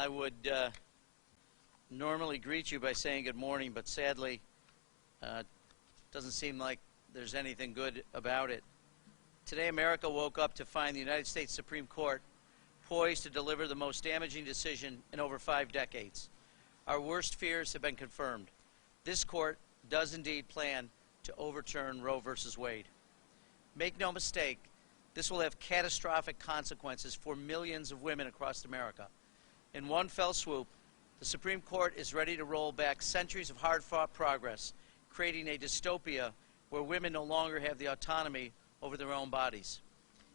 I would normally greet you by saying good morning, but sadly, doesn't seem like there's anything good about it. Today, America woke up to find the United States Supreme Court poised to deliver the most damaging decision in over 5 decades. Our worst fears have been confirmed. This court does indeed plan to overturn Roe v. Wade. Make no mistake, this will have catastrophic consequences for millions of women across America. In one fell swoop, the Supreme Court is ready to roll back centuries of hard-fought progress, creating a dystopia where women no longer have the autonomy over their own bodies.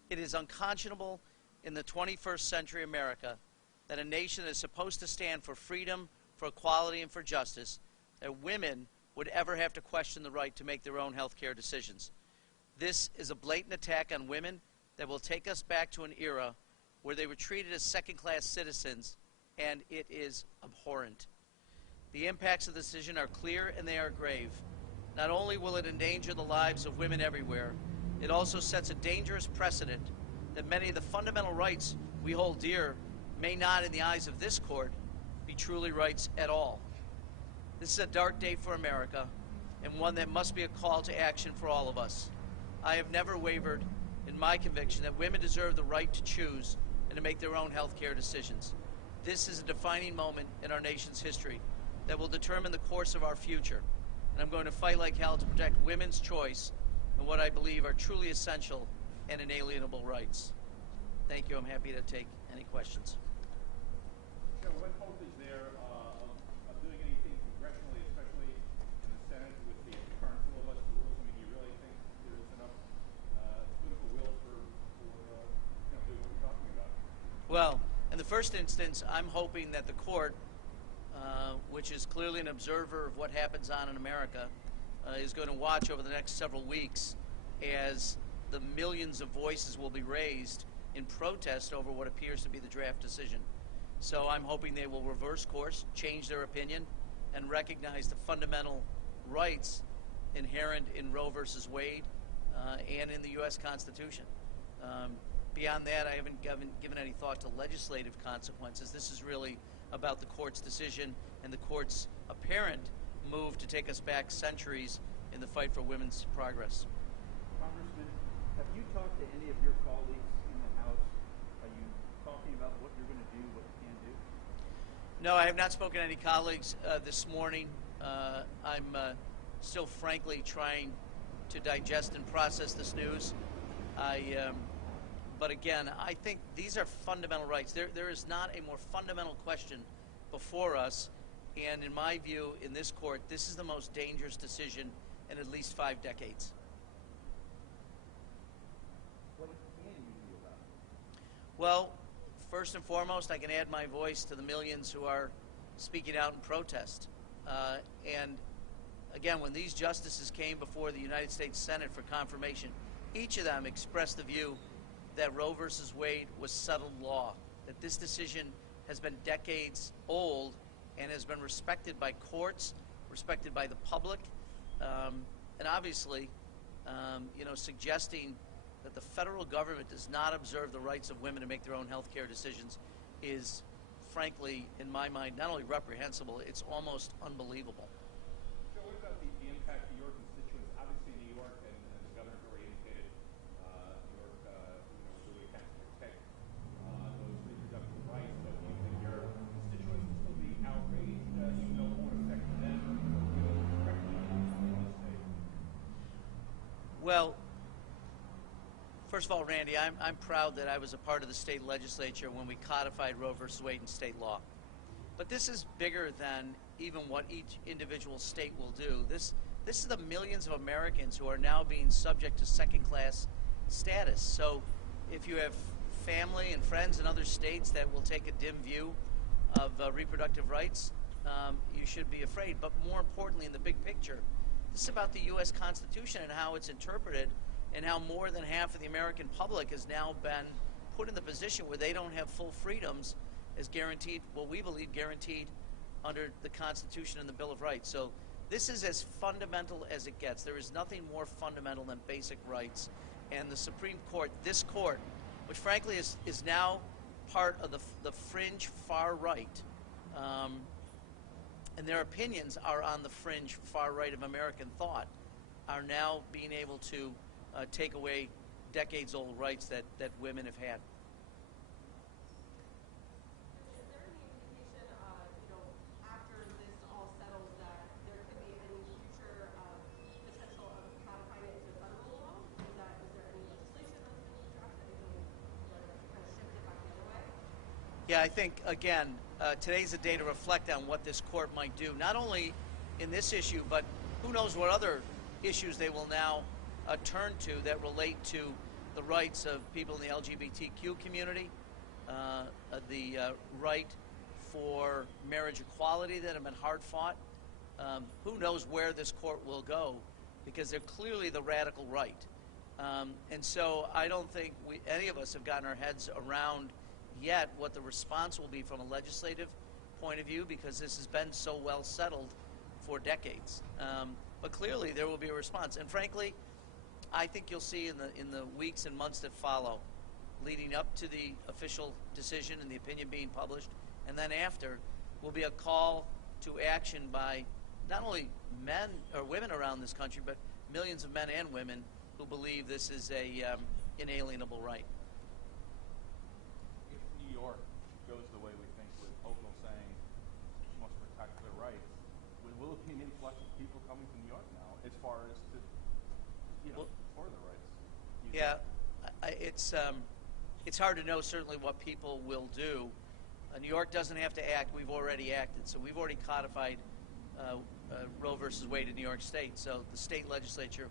It is unconscionable in the 21st century America that a nation that is supposed to stand for freedom, for equality, and for justice, that women would ever have to question the right to make their own health care decisions. This is a blatant attack on women that will take us back to an era where they were treated as second-class citizens, and it is abhorrent. The impacts of the decision are clear and they are grave. Not only will it endanger the lives of women everywhere, it also sets a dangerous precedent that many of the fundamental rights we hold dear may not, in the eyes of this court, be truly rights at all. This is a dark day for America, and one that must be a call to action for all of us. I have never wavered in my conviction that women deserve the right to choose and to make their own health care decisions. This is a defining moment in our nation's history that will determine the course of our future, and I'm going to fight like hell to protect women's choice and what I believe are truly essential and inalienable rights. Thank you. I'm happy to take any questions. So what hope is there of doing anything congressionally, especially in the Senate with the current filibuster rules? I mean, do you really think there's enough political will for doing what you're talking about? Well, in the first instance, I'm hoping that the court, which is clearly an observer of what happens on in America, is going to watch over the next several weeks as the millions of voices will be raised in protest over what appears to be the draft decision. So I'm hoping they will reverse course, change their opinion, and recognize the fundamental rights inherent in Roe versus Wade and in the U.S. Constitution. Beyond that, I haven't given any thought to legislative consequences. This is really about the court's decision and the court's apparent move to take us back centuries in the fight for women's progress. Congressman, have you talked to any of your colleagues in the House? Are you talking about what you're going to do, what you can do? No, I have not spoken to any colleagues this morning. I'm still frankly trying to digest and process this news. But again, I think these are fundamental rights. There is not a more fundamental question before us, and in my view, in this court, this is the most dangerous decision in at least 5 decades. What can you do about it? Well, first and foremost, I can add my voice to the millions who are speaking out in protest. And again, when these justices came before the United States Senate for confirmation, each of them expressed the view that Roe versus Wade was settled law, that this decision has been decades old and has been respected by courts, respected by the public, and obviously, suggesting that the federal government does not observe the rights of women to make their own health care decisions is, frankly, in my mind, not only reprehensible, it's almost unbelievable. So what about the impact to your constituents? Obviously, New York, and the governor's already indicated New York really kind of protect those reproductive rights, but do you think your constituents will still be outraged, even though it won't affect them directly in the state? Well, first of all, Randy, I'm proud that I was a part of the state legislature when we codified Roe versus Wade in state law. But this is bigger than even what each individual state will do. This is the millions of Americans who are now being subject to second-class status. So if you have family and friends in other states that will take a dim view of reproductive rights, you should be afraid. But more importantly, in the big picture, this is about the U.S. Constitution and how it's interpreted, and how more than half of the American public has now been put in the position where they don't have full freedoms as guaranteed, what we believe guaranteed under the Constitution and the Bill of Rights. So this is as fundamental as it gets. There is nothing more fundamental than basic rights. And the Supreme Court, this court, which frankly is now part of the fringe far right, and their opinions are on the fringe far right of American thought, are now being able to take away decades-old rights that women have had. Is there any indication, after this all settles, that there could be any future potential of codifying it into federal law? Is there any legislation that's being drafted, anything to kind of shift it back the other way? Yeah, I think, again, today's a day to reflect on what this court might do, not only in this issue, but who knows what other issues they will now turn to that relate to the rights of people in the LGBTQ community, the right for marriage equality that have been hard fought. Who knows where this court will go, because they're clearly the radical right. And so I don't think any of us have gotten our heads around yet what the response will be from a legislative point of view, because this has been so well settled for decades. But clearly there will be a response. And frankly, I think you'll see in the weeks and months that follow, leading up to the official decision and the opinion being published, and then after, will be a call to action by not only men or women around this country, but millions of men and women who believe this is a inalienable right. If New York goes the way we think, with Hochul saying she wants to protect their rights, will it be an influx of people coming to New York now, as far as to, for their rights? Yeah, it's hard to know certainly what people will do. New York doesn't have to act. We've already acted. So we've already codified Roe versus Wade in New York State. So the state legislature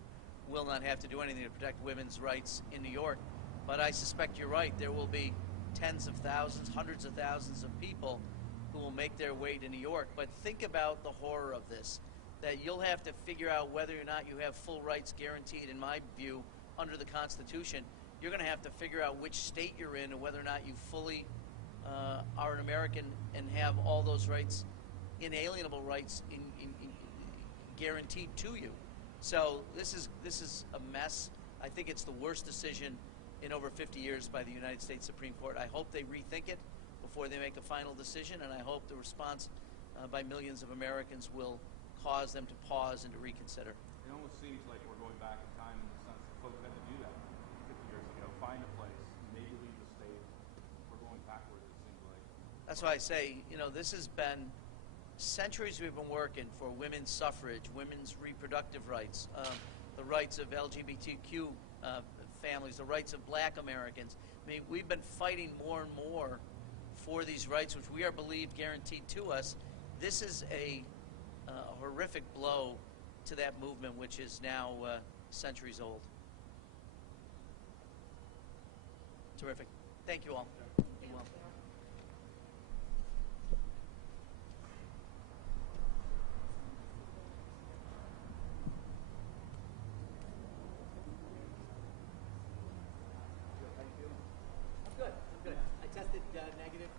will not have to do anything to protect women's rights in New York. But I suspect you're right. There will be tens of thousands, hundreds of thousands of people who will make their way to New York. But think about the horror of this, that you'll have to figure out whether or not you have full rights guaranteed, in my view, under the Constitution. You're going to have to figure out which state you're in and whether or not you fully are an American and have all those rights, inalienable rights, guaranteed to you. So this is a mess. I think it's the worst decision in over 50 years by the United States Supreme Court. I hope they rethink it before they make a final decision, and I hope the response by millions of Americans will cause them to pause and to reconsider. It almost seems like we're going back in time in the sense that folks had to do that 50 years ago, find a place, maybe leave the state. We're going backwards, it seems like. That's why I say, this has been centuries we've been working for women's suffrage, women's reproductive rights, the rights of LGBTQ families, the rights of black Americans. I mean, we've been fighting more and more for these rights, which we are believed guaranteed to us. This is a horrific blow to that movement, which is now centuries old. Terrific. Thank you all. Be well. I'm good. I tested negative